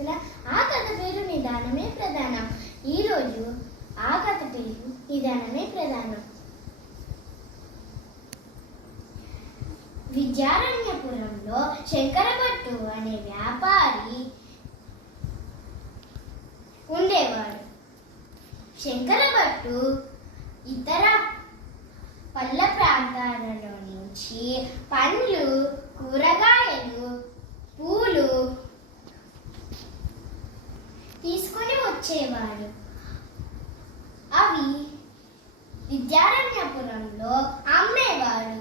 చెప్తున్నా. ఆ కథ పేరు నిదానమే ప్రధానం. ఈరోజు ఆ కథ పేరు నిదానమే ప్రధానం. విద్యారణ్యపురంలో శంకరభట్టు అనే వ్యాపారి ఉండేవాడు. శంకరభట్టు ఇతర పల్లె ప్రాంతాలలో నుంచి పండ్లు, కూరగాయలు, పూలు తీసుకుని వచ్చేవాడు. అవి విద్యారణ్యపురంలో అమ్మేవాడు.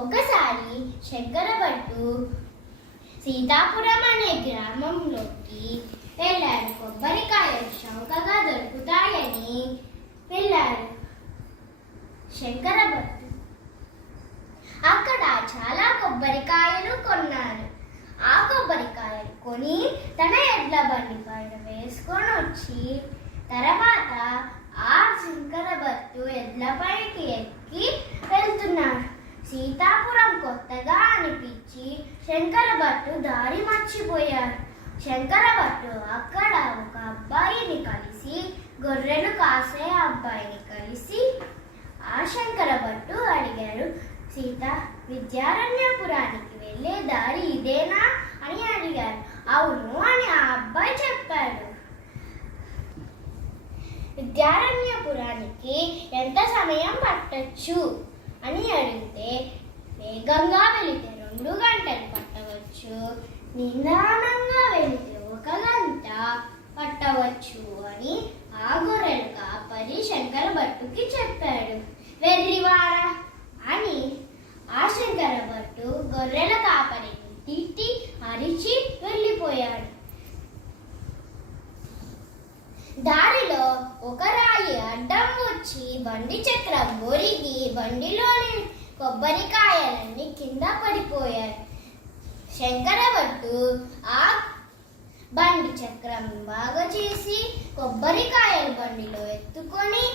ఒకసారి శంకరభట్టు సీతాపురం అనే గ్రామంలోకి వెళ్ళాడు. కొబ్బరికాయలు చౌకగా దొరుకుతాయని వెళ్ళాడు శంకరభట్టు. అక్కడ చాలా కొబ్బరికాయలు కొన్నాడు. ఆ కొబ్బరికాయలు కొని తన ఎడ్ల బండి పైన వేసుకొని వచ్చి తర్వాత ఆ శంకరభట్టు ఎడ్లపైకి ఎక్కి వెళ్తున్నాడు. సీతాపురం కొత్తగా అనిపించి శంకరభట్టు దారి మర్చిపోయాడు. శంకరభట్టు అక్కడ ఒక అబ్బాయిని కలిసి, గొర్రెలు కాసే అబ్బాయిని కలిసి ఆ శంకరభట్టు అడిగాడు, సీత, విద్యారణ్యపురానికి వెళ్ళే దారి ఇదేనా అని అడిగాడు. అవును అని ఆ అబ్బాయి చెప్పాడు. విద్యారణ్యపురానికి ఎంత సమయం పట్టొచ్చు అని అడిగితే, వేగంగా వెళితే 2 గంటలు పట్టవచ్చు, నిదానంగా వెళితే 1 గంట పట్టవచ్చు అని ఆ గొర్రెల కాపరి శంకరభట్టుకి చెప్పాడు. వెర్రివాడా అని ఆ శంకరభట్టు గొర్రెల కాపరిని తిట్టి అరిచి వెళ్ళిపోయాడు. దారిలో ఒక రాయి అడ్డం వచ్చి బండి చక్రం ఒరిగి బండిలోని కొబ్బరికాయలన్నీ కింద పడిపోయాయి. శంకరభట్టు ఆ బండి చక్రం బాగా చేసి కొబ్బరికాయలు బండిలో ఎత్తుకొని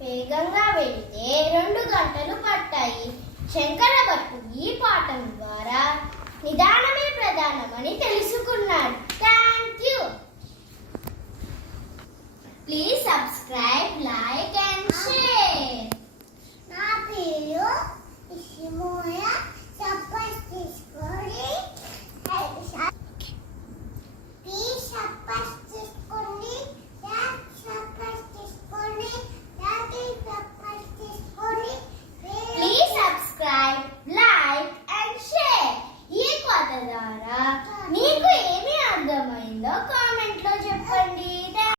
వేగంగా వెళితే 2 గంటలు పట్టాయి. శంకరభట్టు ఈ పాఠం ద్వారా నిదానమే ప్రధానమని తెలుసు.